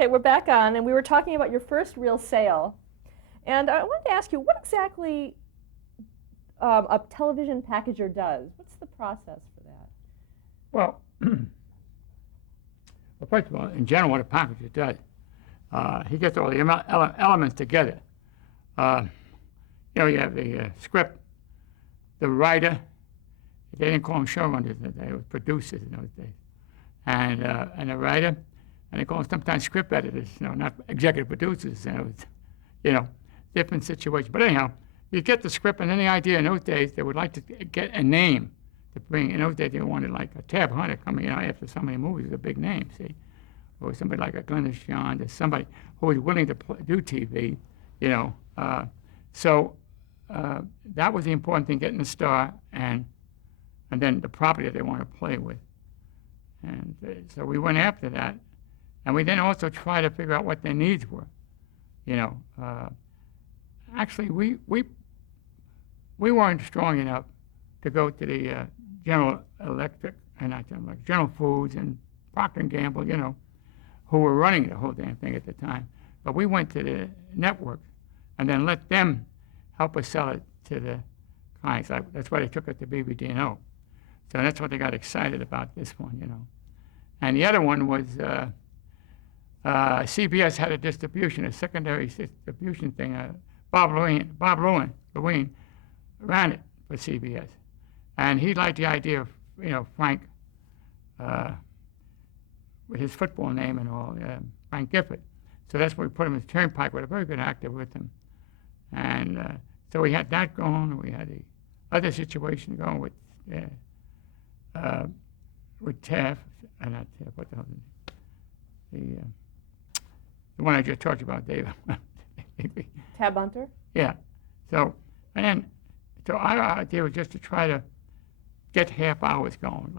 Okay, we're back on, and we were talking about your first real sale. And I wanted to ask you, what exactly a television packager does? What's the process for that? Well, well, first of all, in general, what a packager does, he gets all the elements together. Uh, you have the script, the writer. They didn't call them showrunners; they were producers in those days, and the writer, and they call them sometimes script editors. Not executive producers. Different situation. But anyhow, you get the script, and then the idea in those days they would like to get a name to bring. In those days, they wanted like a Tab Hunter coming after so many movies, a big name, see, or somebody like a Glenn Shawn, or somebody who was willing to do TV, So that was the important thing, getting the star and then the property that they want to play with. And so we went after that, and we then also tried to figure out what their needs were. Actually, we weren't strong enough to go to the General Electric and like General Foods and Procter and Gamble, who were running the whole damn thing at the time. But we went to the networks and then let them help us sell it to the clients. That's why they took it to BBD&O. So that's what they got excited about, this one, And the other one was CBS had a secondary distribution thing. Bob Lewin ran it for CBS. And he liked the idea of, Frank, with his football name and all, Frank Gifford. So that's where we put him as Turnpike, with a very good actor with him. And so we had that going. We had the other situation going with Taft, not Taft, what the hell is it? The one I just talked about, Dave. Tab Hunter? Yeah. So our idea was just to try to get half hours going,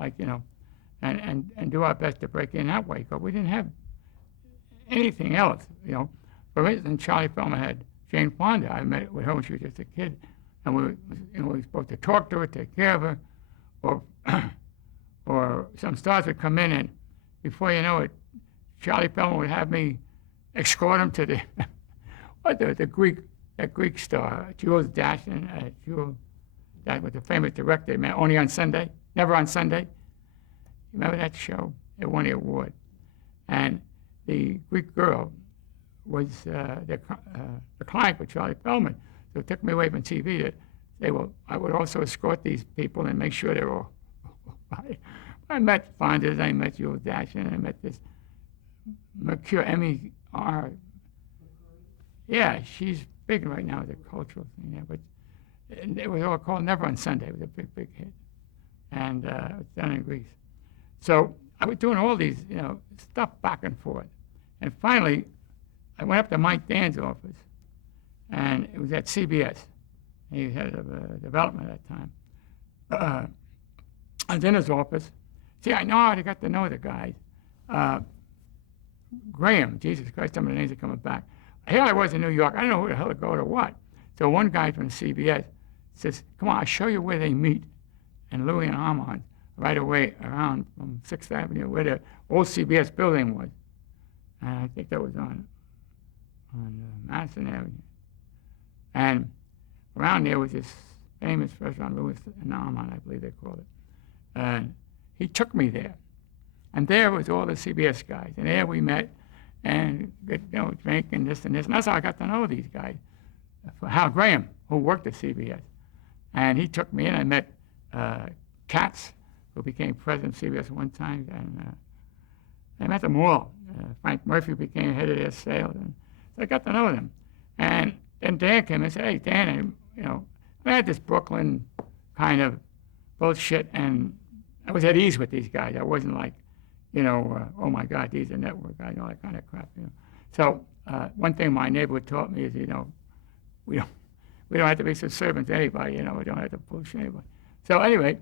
and do our best to break in that way, because we didn't have anything else, For instance, Charlie Feldman had Jane Fonda. I met with her when she was just a kid, and we were supposed to talk to her, take care of her, or some stars would come in, and before you know it, Charlie Feldman would have me escort him to the Greek star, Jules Dashin. Jules, that was the famous director, man, Only on Sunday, Never on Sunday. You remember that show? It won the award. And the Greek girl was the client for Charlie Feldman. So it took me away from TV. I would also escort these people and make sure they were all right. I met Fonda, I met Jules Dashin, I met this Mercure, M-E-R. Yeah, she's big right now, the cultural thing there. But it was all called Never on Sunday. It was a big, big hit. And it was done in Greece. So I was doing all these, stuff back and forth. And finally, I went up to Mike Dan's office, and it was at CBS. He was head of development at that time. I was in his office. See, I got to know the guys. Graham, Jesus Christ, some of the names are coming back. Here I was in New York. I didn't know who the hell to go to what. So one guy from CBS says, come on, I'll show you where they meet. And Louis and Armand, right away around from 6th Avenue, where the old CBS building was. And I think that was on Madison Avenue. And around there was this famous restaurant, Louis and Armand, I believe they called it. And he took me there. And there was all the CBS guys. And there we met and drink and this and this. And that's how I got to know these guys. Hal Graham, who worked at CBS. And he took me in. I met Katz, who became president of CBS one time. And I met them all. Frank Murphy became head of their sales. And so I got to know them. And then Dan came and said, hey, Dan, I had this Brooklyn kind of bullshit. And I was at ease with these guys. I wasn't like, oh my God, these are network guys, all that kind of crap. So one thing my neighborhood taught me is, we don't have to be subservient to anybody. We don't have to bullshit anybody. So anyway,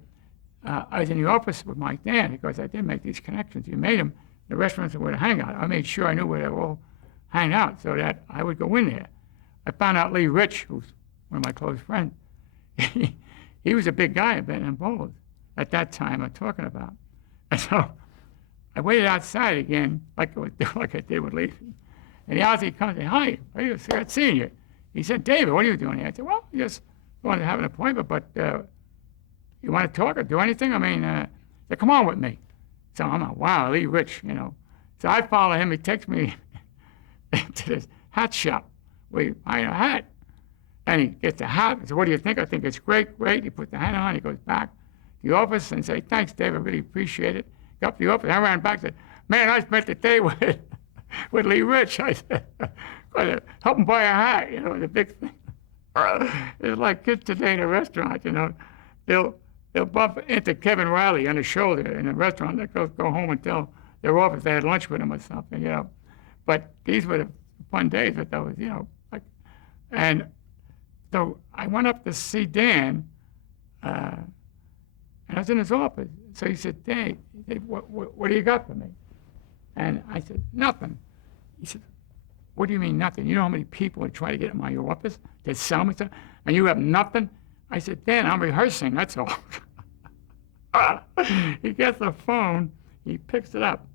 I was in the office with Mike Dan because I did make these connections. You made them, the restaurants were to hang out. I made sure I knew where they were all hang out so that I would go in there. I found out Lee Rich, who's one of my close friends, he was a big guy in Benton and Bowles at that time I'm talking about. And so I waited outside again, like like I did with Leafy. And he comes and, hi, I got seeing you. He said, David, what are you doing here? I said, well, just going to have an appointment, but you want to talk or do anything? I mean, he said, come on with me. So I'm like, wow, Lee Rich, you know. So I follow him. He takes me to this hat shop where you buy a hat. And he gets the hat. I said, what do you think? I think it's great, great. He put the hat on. He goes back to the office and say, thanks, Dave. I really appreciate it. Got to the office. I ran back and said, man, I spent the day with Lee Rich. I said, help him buy a hat, you know, the big thing. It's like kids today in a restaurant, you know. They'll bump into Kevin Riley on the shoulder in a restaurant. They'll go home and tell their office they had lunch with him or something, you know. But these were the fun days with those, you know. And so I went up to see Dan, and I was in his office. So he said, Dave, what do you got for me? And I said, nothing. He said, what do you mean nothing? You know how many people are trying to get in my office to sell me stuff, and you have nothing? I said, Dan, I'm rehearsing, that's all. He gets the phone, he picks it up,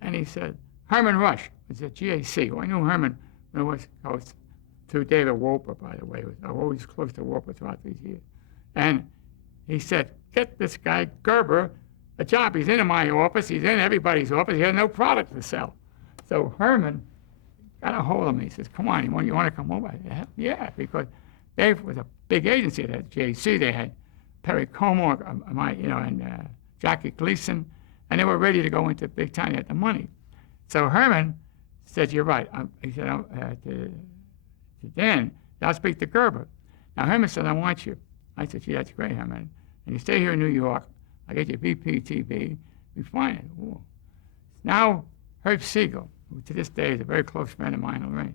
and he said, Herman Rush. It's at GAC. Well, I knew Herman when I was through David Wolper, by the way. I was always close to Wolper throughout these years. And he said, get this guy, Gerber, a job. He's in my office. He's in everybody's office. He has no product to sell. So Herman got a hold of me. He says, come on, you want to come over? I said, yeah, because Dave was a big agency at JC. They had Perry Como, and Jackie Gleason, and they were ready to go into big time. They had the money. So Herman said, you're right. He said, to Dan, I'll speak to Gerber. Now Herman said, I want you. I said, gee, that's great, Herman. And you stay here in New York. I get you VPTV. We fine. Ooh. Now Herb Siegel, who to this day is a very close friend of mine, Lorraine,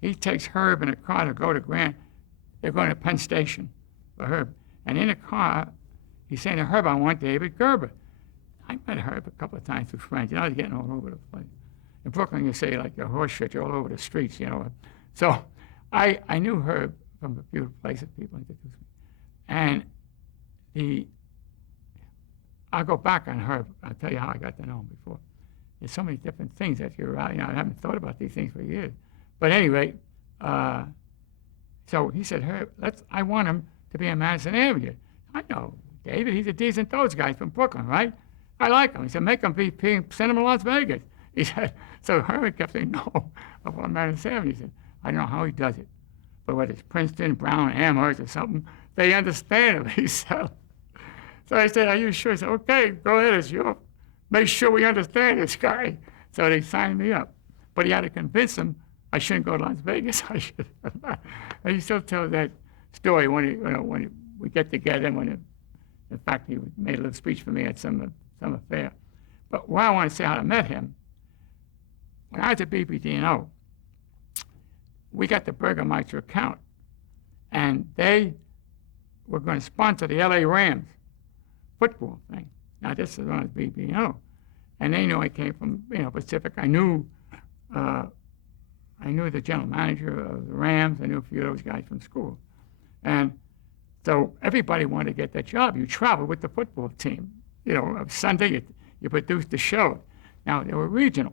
he takes Herb in a car to go to Grant. They're going to Penn Station for Herb. And in a car, he's saying to Herb, I want David Gerber. I met Herb a couple of times with friends. You know, he's getting all over the place. In Brooklyn, you say like a horse shit, you're all over the streets, you know. So I knew Herb from a few places people introduced me. And I'll go back on Herb. I'll tell you how I got to know him before. There's so many different things that you're, I haven't thought about these things for years. But anyway, so he said, Herb, I want him to be in Madison Avenue. I know, David, he's a decent those guys from Brooklyn, right? I like him. He said, make him VP and send him to Las Vegas. He said, so Herb kept saying no up on Madison Avenue. He said, I don't know how he does it, but whether it's Princeton, Brown, Amherst, or something, they understand him. He said. So I said, are you sure? He said, okay, go ahead, it's your. Make sure we understand this guy. So they signed me up. But he had to convince him I shouldn't go to Las Vegas. I should. And he still tells that story when we get together. In fact, he made a little speech for me at some affair. But why I want to say how I met him, when I was at BPD&O, we got the Burgermeister account, and they were going to sponsor the LA Rams football thing. Now this is on BPD&O, and they knew I came from Pacific. I knew the general manager of the Rams. I knew a few of those guys from school, and so everybody wanted to get that job. You travel with the football team. Sunday you produced the show. Now they were regional.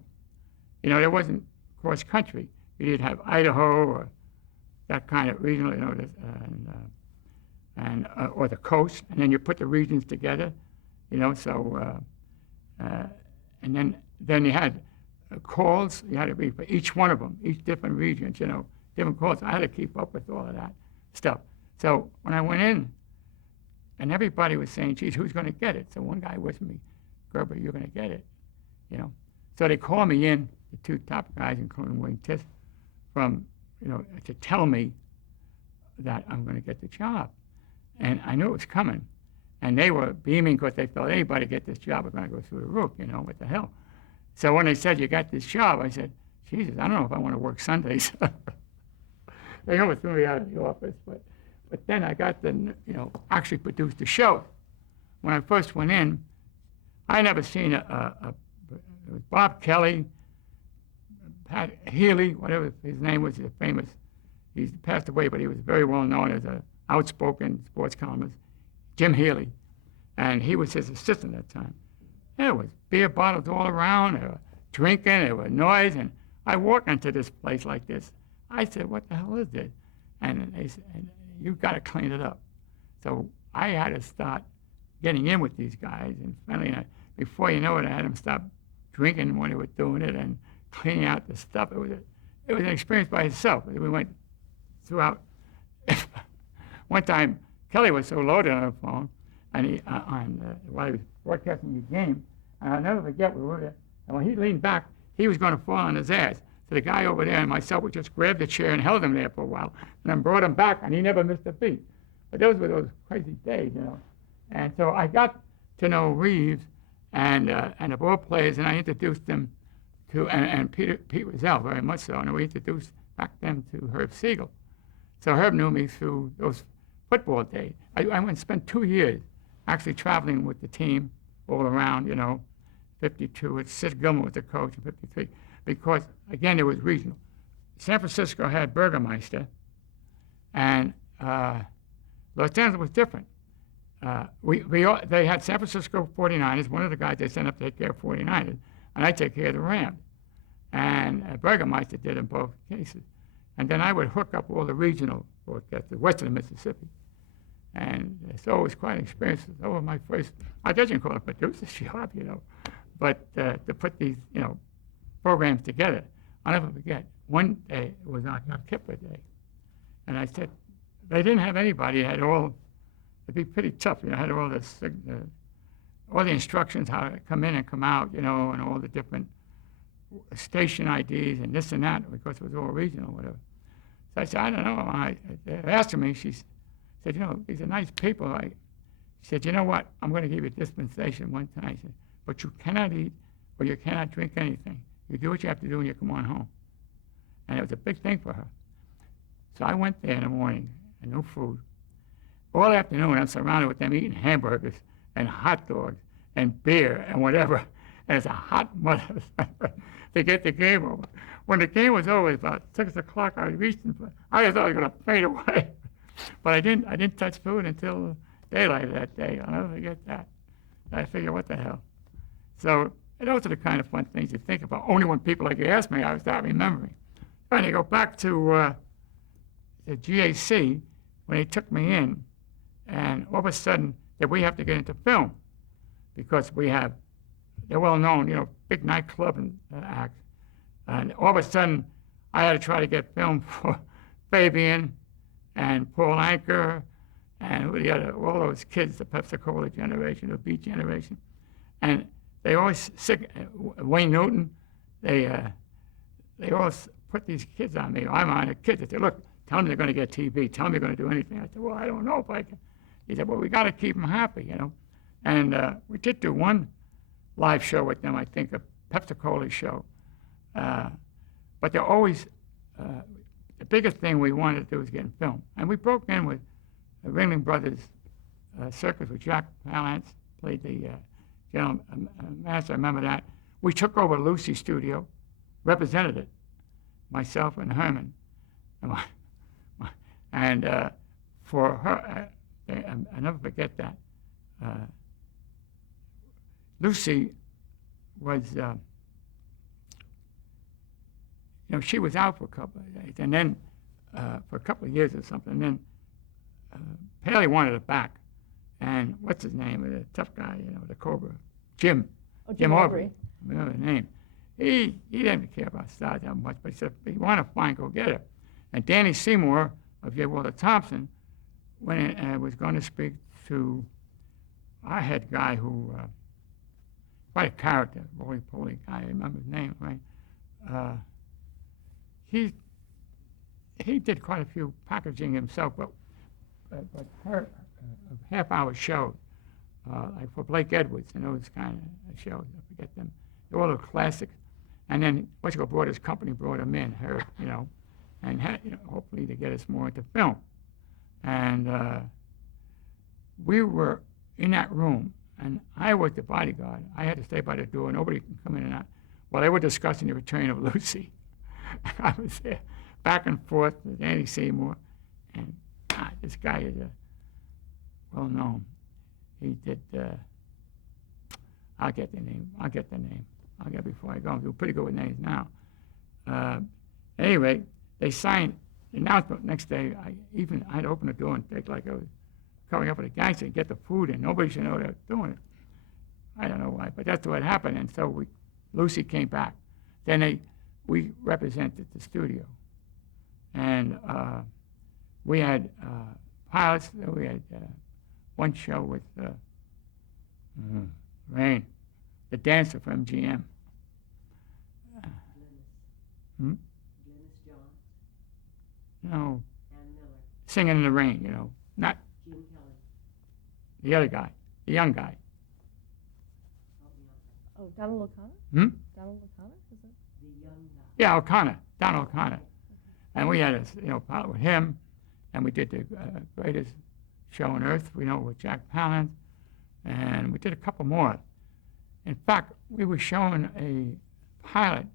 There wasn't cross country. You did have Idaho or that kind of regional, or the coast, and then you put the regions together, and then you had calls. You had to be for each one of them, each different regions, different calls. I had to keep up with all of that stuff. So when I went in, and everybody was saying, geez, who's going to get it? So one guy with me, Gerber, you're going to get it, So they called me in, the two top guys, including Wayne Tiss, to tell me that I'm going to get the job. And I knew it was coming. And they were beaming because they felt anybody get this job was going to go through the roof, what the hell. So when they said, you got this job, I said, Jesus, I don't know if I want to work Sundays. They almost threw me out of the office. But then I got actually produced the show. When I first went in, I never seen it was Bob Kelly, Pat Healy, whatever his name was, famous. He's passed away, but he was very well known as an outspoken sports columnist, Jim Healy. And he was his assistant at that time. There was beer bottles all around. There were drinking. There was noise. And I walk into this place like this. I said, "What the hell is this?" And they said, "You got to clean it up." So I had to start getting in with these guys. And finally, before you know it, I had them stop drinking when they were doing it and cleaning out the stuff. It was an experience by itself. We went throughout. One time, Kelly was so loaded on the phone, and while he was broadcasting the game, and I'll never forget, we were there, and when he leaned back, he was going to fall on his ass. So the guy over there and myself would just grab the chair and held him there for a while, and then brought him back, and he never missed a beat. But those were those crazy days, you know. And so I got to know Reeves and the ball players, and I introduced them to, and Pete Rozelle very much so, and we introduced back then to Herb Siegel. So Herb knew me through those football days. I went and spent 2 years actually traveling with the team all around, you know, 52. Sid Gilman was the coach in 53, because, again, it was regional. San Francisco had Burgermeister, and Los Angeles was different. They had San Francisco 49ers. One of the guys they sent up to take care of 49ers, and I take care of the Rams. And Burgermeister did in both cases. And then I would hook up all the regional broadcasters, west of the Mississippi. And so it was quite an experience. That was my first, I guess you can call it a producer's job, you know. But to put these, you know, programs together. I'll never forget, one day it was on Yom Kippur Day. And I said, they didn't have anybody, had all, it'd be pretty tough, you know, had all the instructions how to come in and come out, you know, and all the different station IDs and this and that, because it was all regional, whatever. So I said, I don't know. They asked me, she said, you know, these are nice people. She said, you know what, I'm going to give you a dispensation one time. She said, but you cannot eat or you cannot drink anything. You do what you have to do and you come on home. And it was a big thing for her. So I went there in the morning and no food. All afternoon, I'm surrounded with them eating hamburgers and hot dogs and beer and whatever. And it's a hot mother to get the game over. When the game was over, about 6 o'clock, I was reaching for, I just thought I was going to faint away. But I didn't touch food until daylight that day. I'll never forget that. I figured, what the hell? So those are the kind of fun things you think about. Only when people like you ask me, I start remembering. Trying to go back to the GAC, when they took me in, and all of a sudden, that we have to get into film, because they're well known, you know, big nightclub acts. And all of a sudden, I had to try to get film for Fabian and Paul Anker and all those kids, the Pepsi-Cola generation, the Beat generation. And they always Wayne Newton, they always put these kids on me. I'm on the kids. They said, look, tell them they're going to get TV. Tell them they're going to do anything. I said, well, I don't know if I can. He said, well, we got to keep them happy, you know. And we did do one live show with them, I think, a Pepsi-Cola show. But they're always, the biggest thing we wanted to do was get in film. And we broke in with the Ringling Brothers Circus with Jack Palance, played the general master, I remember that. We took over Lucy's studio, represented it, myself and Herman. And for her, I never forget that. Lucy was, you know, she was out for a couple of days, and then for a couple of years or something. And then Paley wanted it back, and what's his name? The tough guy, you know, the Cobra, Jim. Oh, Jim Aubrey. I remember the name. He didn't care about stars that much, but he said he wanted to find go-getter. And Danny Seymour of J. Walter Thompson went in and was going to speak to our head guy who, quite a character, roly-poly guy, I remember his name, right? He did quite a few packaging himself, but her half-hour shows, like for Blake Edwards and those kind of shows, I forget them. They're all the classics. And then Westco brought his company, brought him in, her, you know, and had, you know, hopefully to get us more into film. And we were in that room, and I was the bodyguard. I had to stay by the door. Nobody can come in and out. While they were discussing the return of Lucy, I was there, back and forth with Andy Seymour. And God, this guy is well known. He did, I'll get the name. I'll get it before I go. I'm doing pretty good with names now. Anyway, they signed the announcement next day. I'd open the door and take like I was covering up with a gangster and get the food in. Nobody should know they were doing it. I don't know why, but that's what happened. And so Lucy came back. Then we represented the studio. And we had pilots. We had one show with Rain, the dancer from GM. Hmm? No. Singing in the Rain, not the other guy, the young guy. Oh, Donald O'Connor? Donald O'Connor? Is it? The young guy. Yeah, O'Connor, Donald O'Connor. And we had a pilot with him, and we did the greatest show on earth, with Jack Palance, and we did a couple more. In fact, we were showing a pilot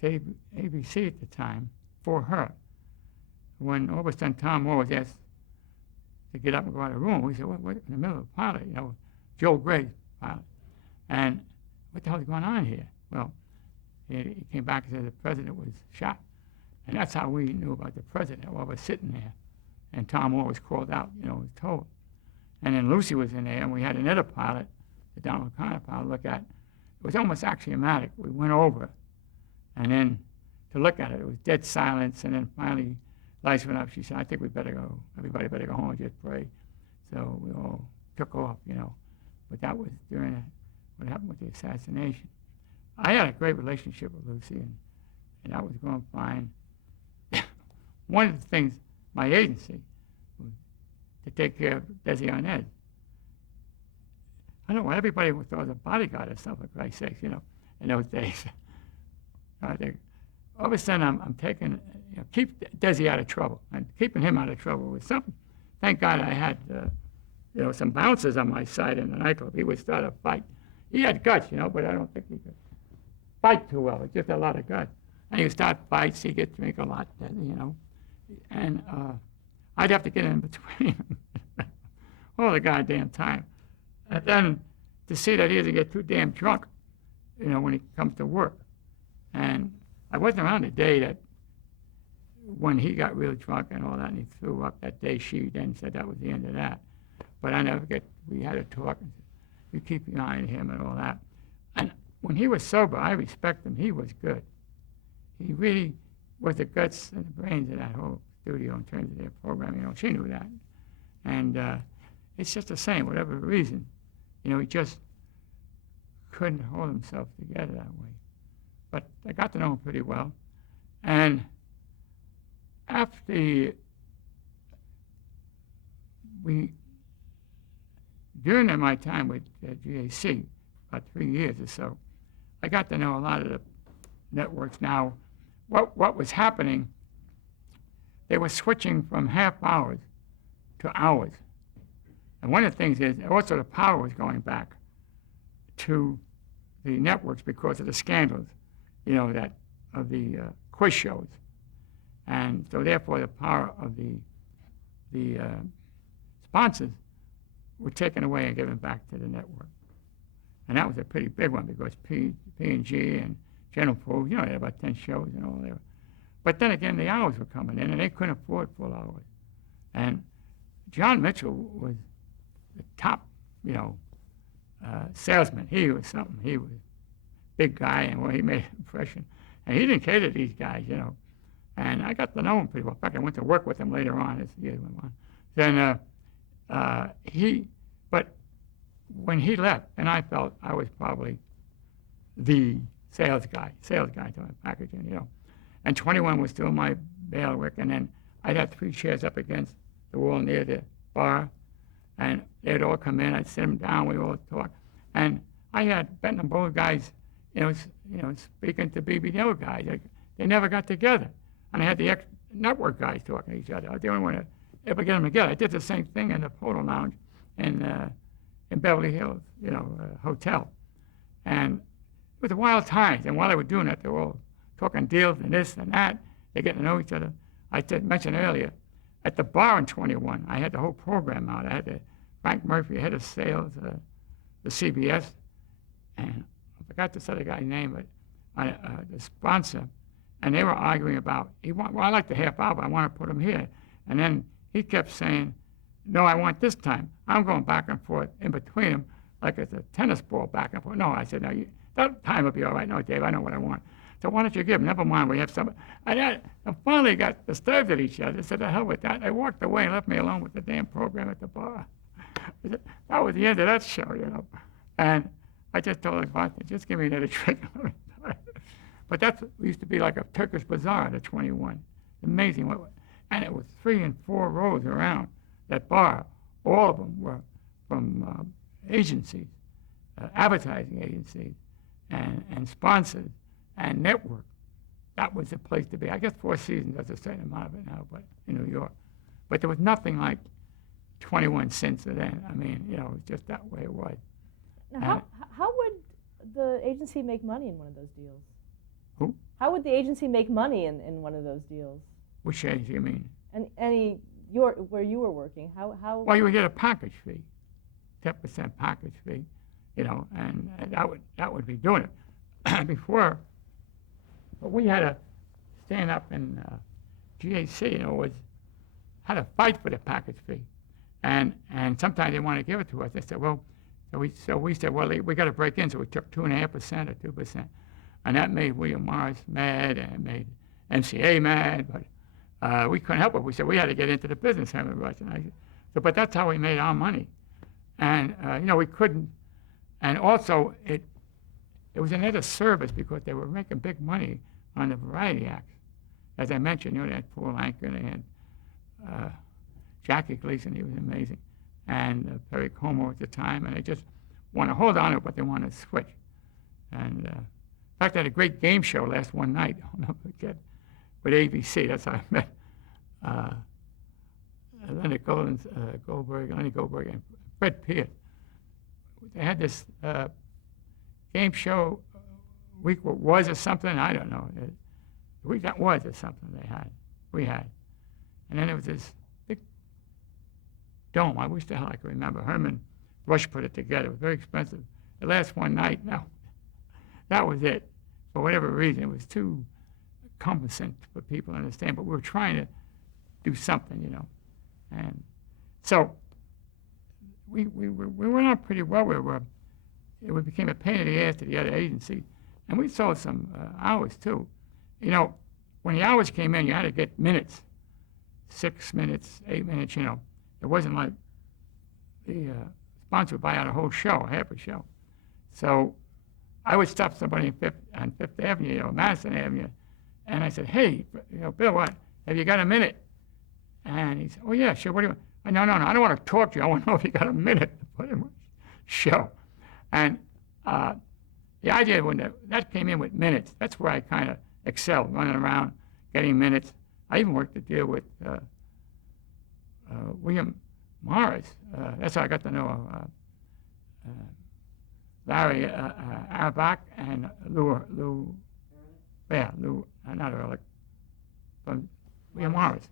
to ABC at the time for her. When all of a sudden Tom Moore was asked to get up and go out of the room, we said, what in the middle of a pilot, Joe Gray's pilot. And what the hell is going on here? Well, he came back and said the president was shot. And that's how we knew about the president while we're sitting there. And Tom Moore was called out, was told. And then Lucy was in there, and we had another pilot, the Donald O'Connor pilot, look at. It was almost axiomatic. We went over, and then to look at it, it was dead silence, and then finally lights went up. She said, I think we better go. Everybody better go home and just pray. So we all took off, But that was during what happened with the assassination. I had a great relationship with Lucy, and that was going fine. One of the things, my agency, to take care of Desi Arnaz. I don't know why everybody thought I was a bodyguard or something, for Christ's sakes, in those days. All of a sudden, I'm taking, keep Desi out of trouble, and keeping him out of trouble was something. Thank God I had, some bouncers on my side in the nightclub. He would start a fight. He had guts, but I don't think he could fight too well. He just had a lot of guts. And he would start fights. He'd get drink a lot, and I'd have to get in between him all the goddamn time. And then to see that he doesn't get too damn drunk, when he comes to work. And I wasn't around the day that when he got really drunk and all that, and he threw up that day. She then said that was the end of that. But I never we had a talk, and said, you keep your eye on him and all that. And when he was sober, I respect him. He was good. He really was the guts and the brains of that whole studio in terms of their programming. She knew that. And it's just the same, whatever reason. He just couldn't hold himself together that way. But I got to know him pretty well. And after during my time with GAC, about 3 years or so, I got to know a lot of the networks. Now, what was happening, they were switching from half hours to hours. And one of the things is also the power was going back to the networks because of the scandals, that of the quiz shows. And so therefore the power of the sponsors were taken away and given back to the network. And that was a pretty big one because P&G and General Foods, they had about 10 shows and all that. But then again, the hours were coming in, and they couldn't afford full hours. And John Mitchell was the top, salesman. He was something. He was a big guy, and he made an impression. And he didn't cater to these guys, And I got to know him pretty well. In fact, I went to work with him later on as the years went on. Then but when he left, and I felt I was probably the sales guy to my packaging, And 21 was still my bailiwick, and then I'd have 3 chairs up against the wall near the bar, and they'd all come in. I'd sit them down. We'd all talk, and I had Benton and Bull guys, speaking to BBDO guys. They never got together, and I had the network guys talking to each other. I was the only one to ever get them together. I did the same thing in the Polo Lounge in Beverly Hills, hotel, and it was a wild times. And while they were doing that, they were all talking deals and this and that. They're getting to know each other. I mentioned earlier, at the bar in 21, I had the whole program out. I had Frank Murphy, head of sales, the CBS, and I forgot this other guy's name, but the sponsor, and they were arguing about, well, I like the half hour, but I want to put him here. And then he kept saying, no, I want this time. I'm going back and forth in between them like it's a tennis ball back and forth. No, I said, no, that time will be all right. No, Dave, I know what I want. So why don't you give him? Never mind, we have some. I finally got disturbed at each other. I said, the hell with that. They walked away and left me alone with the damn program at the bar. That was the end of that show, you know. And I just told the bartender, just give me another drink. But that used to be like a Turkish bazaar at 21. Amazing. And it was 3 and 4 rows around that bar. All of them were from agencies, advertising agencies, and sponsors, and network. That was the place to be. I guess Four Seasons does a certain amount of it now, but in New York. But there was nothing like 21 cents then. I mean, you know, it was just that way it was. Now, how would the agency make money in one of those deals? Who? How would the agency make money in one of those deals? Which agency you mean? Where you were working, how? Well, you would get a package fee, 10% package fee, you know, and that would be doing it. Before, but we had to stand up in GAC, you know, had to fight for the package fee, and sometimes they wanted to give it to us. They said, well, so we said, well, we got to break in, so we took 2.5% or 2%, and that made William Morris mad and made MCA mad, but. We couldn't help it. We said we had to get into the business, Herman Rush. But that's how we made our money. And, you know, we couldn't. And also, it was another service because they were making big money on the variety acts. As I mentioned, you know, they had Paul Anka, they had Jackie Gleason, he was amazing, and Perry Como at the time. And they just want to hold on to it, but they want to switch. And in fact, I had a great game show last one night. I'll never forget. With ABC, that's how I met Lenny Goldberg, and Fred Pierce. They had this game show, week was or something, I don't know. The week that was or something we had. And then there was this big dome. I wish the hell I could remember. Herman Rush put it together. It was very expensive. The last one night, no, that was it. For whatever reason, it was too cumbersome for people to understand, but we were trying to do something, you know. And so we went on pretty well. It became a pain in the ass to the other agency, and we sold some hours too. You know, when the hours came in, you had to get minutes, 6 minutes, 8 minutes, you know. It wasn't like the sponsor would buy out a whole show, half a show. So I would stop somebody on Fifth Avenue, you know, Madison Avenue, and I said, hey, you know, Bill, what? Have you got a minute? And he said, oh, yeah, sure. What do you want? No, I don't want to talk to you. I want to know if you got a minute to put in my show. And the idea when that came in with minutes, that's where I kind of excelled, running around, getting minutes. I even worked a deal with William Morris. That's how I got to know Larry Arbach and Lou, not Ehrlich, from William Morris.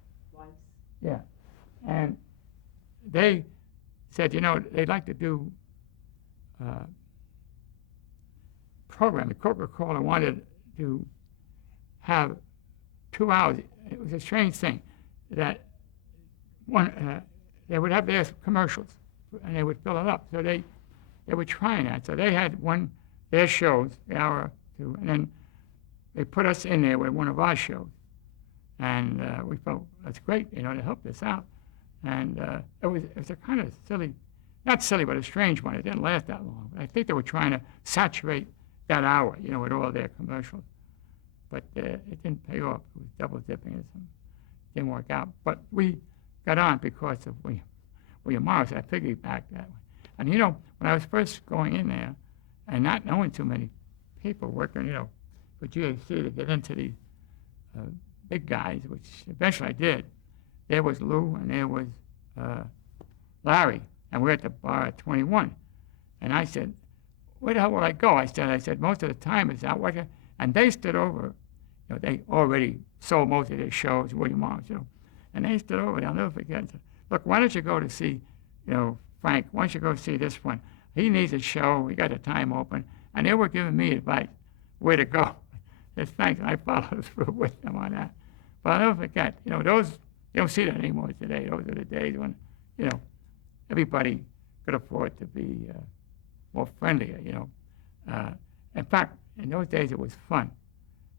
Yeah. And they said, you know, they'd like to do programming. Coca-Cola wanted to have 2 hours. It was a strange thing that they would have their commercials and they would fill it up. So they were trying that. So they had their shows, the hour or two, and then they put us in there with one of our shows. And we felt, that's great, you know, to help us out. And it was a kind of silly, not silly, but a strange one. It didn't last that long. I think they were trying to saturate that hour, you know, with all their commercials. But it didn't pay off. It was double dipping. It didn't work out. But we got on because of William Morris. I piggybacked that way. And, you know, when I was first going in there and not knowing too many people working, you know, for GAC to get into these big guys, which eventually I did, there was Lou and there was Larry, and we're at the bar at 21. And I said, where the hell will I go? I said, most of the time it's out. And they stood over, you know, they already sold most of their shows, William Morris, you know, and they stood over, I'll never forget, and said, look, why don't you go to see, you know, Frank, why don't you go see this one? He needs a show, we got the time open, and they were giving me advice where to go. It's thanks, and I followed through with them on that. But I'll never forget, those, you don't see that anymore today. Those are the days when, everybody could afford to be more friendlier, In fact, in those days it was fun.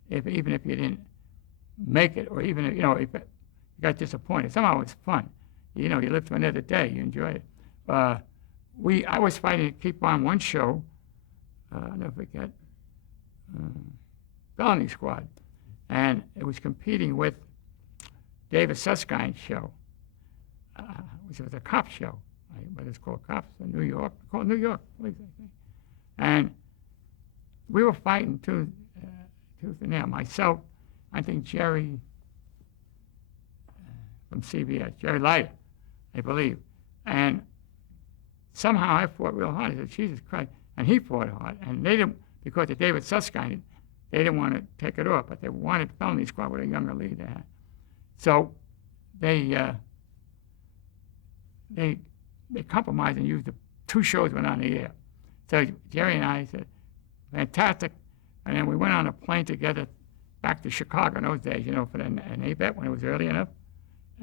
Even if you didn't make it, or even if, if you got disappointed, somehow it was fun. You lived for another day. You enjoyed it. I was fighting to keep on one show. I'll never forget. Felony Squad, and it was competing with David Suskind's show, which was a cop show, right? But it's called Cops in New York, called New York Police, I think. And we were fighting tooth and nail. Myself, I think Jerry from CBS, Jerry Leiter, I believe, and somehow I fought real hard. I said, Jesus Christ, and he fought hard, and they didn't, because of David Suskind. They didn't want to take it off, but they wanted Felony Squad with a younger lead they had. So they compromised and used the 2 shows went on the air. So Jerry and I said, fantastic. And then we went on a plane together back to Chicago in those days, for an ABET when it was early enough.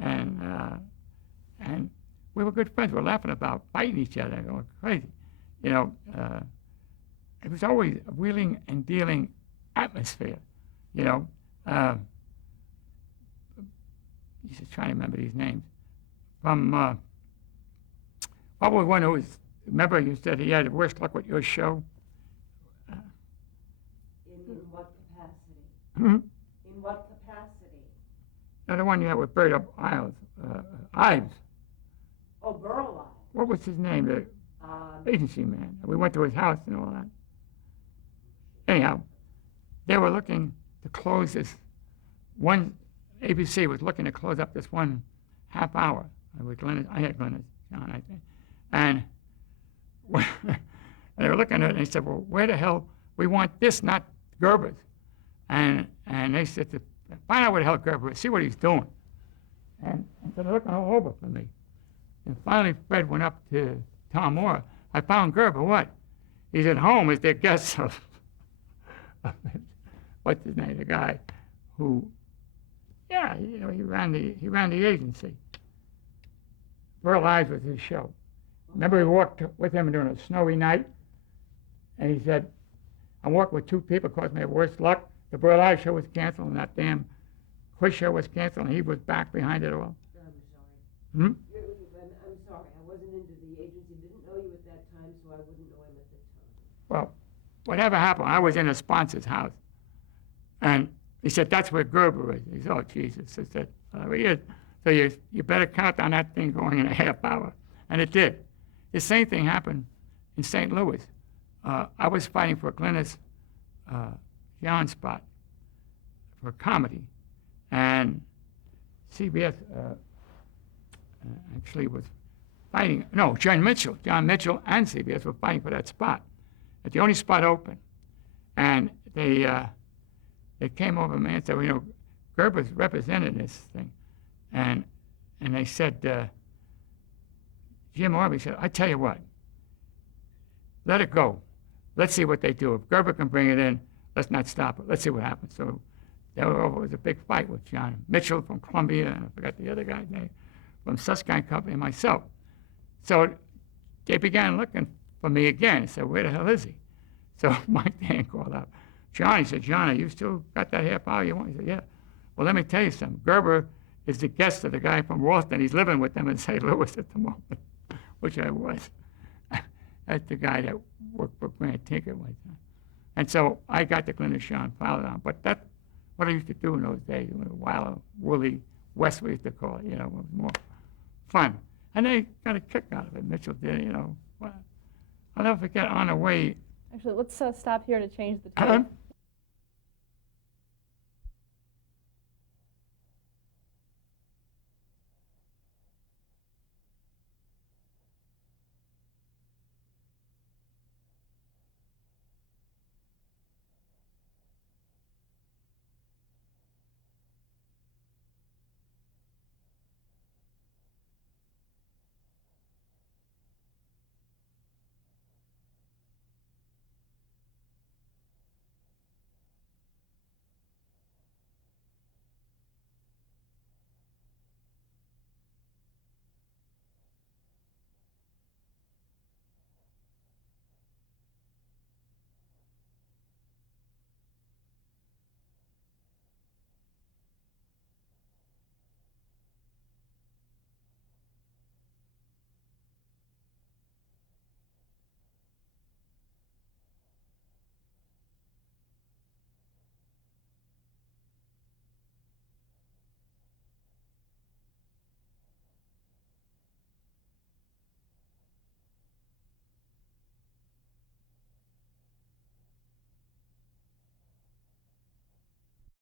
And we were good friends. We were laughing about fighting each other, going crazy. It was always a wheeling and dealing atmosphere, You should try to remember these names. From probably one who was, remember you said he had the worst luck with your show? In what capacity? Hmm? In what capacity? No, the one you had with Bird Up Isles, Ives. Oh, Burl. What was his name? The agency man. We went to his house and all that. Anyhow, they were looking to close this one. ABC was looking to close up this one half hour. I had Glennis, John, I think. And they were looking at it and they said, well, where the hell, we want this, not Gerber's. And they said, find out where the hell Gerber is, see what he's doing. And so they're looking all over for me. And finally Fred went up to Tom Moore. I found Gerber, what? He's at home as their guest of what's his name, the guy who, he ran the agency. Burl Ives was his show. Remember we walked with him during a snowy night, and he said, I walked with 2 people, caused me worse luck. The Burl Ives show was canceled, and that damn quiz show was canceled, and he was back behind it all. I'm sorry. Hmm? I'm sorry. I wasn't into the agency. Didn't know you at that time, so I wouldn't know him at the time. Well, whatever happened, I was in a sponsor's house, and he said, that's where Gerber is. He said, oh, Jesus. I said, he is. So you better count on that thing going in a half hour. And it did. The same thing happened in St. Louis. I was fighting for Glennis John spot for comedy, and CBS actually was fighting. No, John Mitchell and CBS were fighting for that spot. It's the only spot open, and they came over to me and said, well, Gerber's represented this thing, and they said, Jim Orby said, I tell you what, let it go. Let's see what they do. If Gerber can bring it in, let's not stop it. Let's see what happens. So there was a big fight with John Mitchell from Columbia, and I forgot the other guy's name, from Suskind Company, and myself. So they began looking for me again. I said, where the hell is he? So Mike Dan called up. John, he said, John, you still got that half hour you want? He said, yeah. Well, let me tell you something. Gerber is the guest of the guy from Ralston. He's living with them in St. Louis at the moment, which I was. That's the guy that worked for Grant Tinker one time. And so I got the Glennis Shawn followed on. But that's what I used to do in those days. It was a wild, woolly West, we used to call it. It was more fun. And they got a kick out of it. Mitchell did, I'll never forget on the way. Actually, let's stop here to change the tape.